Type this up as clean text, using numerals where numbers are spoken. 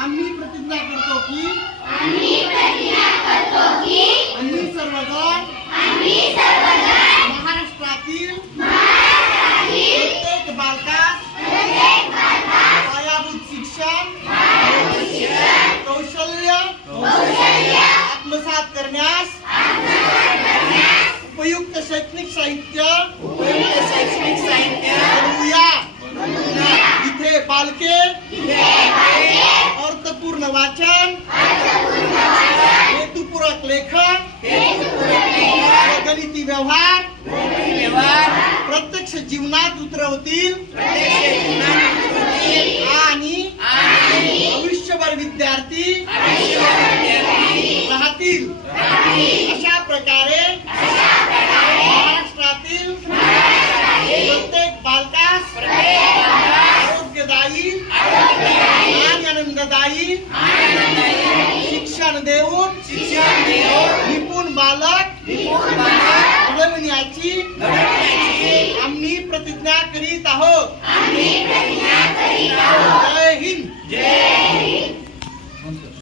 आम्ही प्रतिज्ञा करतो की आम्ही सर्वजण महाराष्ट्रातील प्रत्येक बालकास पायाभूत शिक्षण कौशल्य आत्मसात करण्यास उपयुक्त शैक्षणिक साहित्य बनवूया। इथे बालके अर्थपूर्ण वाचन हेतुपूरक लेखन गणिती व्यवहार प्रत्यक्ष जीवनात उतरवतील आणि भविष्यभर विद्यार्थी राहतील। अशा प्रकारे महाराष्ट्रातील प्रत्येक बालकास आरोग्यदायी आणि आनंददायी शिक्षण देऊन निपुण बालक घडविण्याची आम्ही प्रतिज्ञा करीत आहोत। जय हिंद।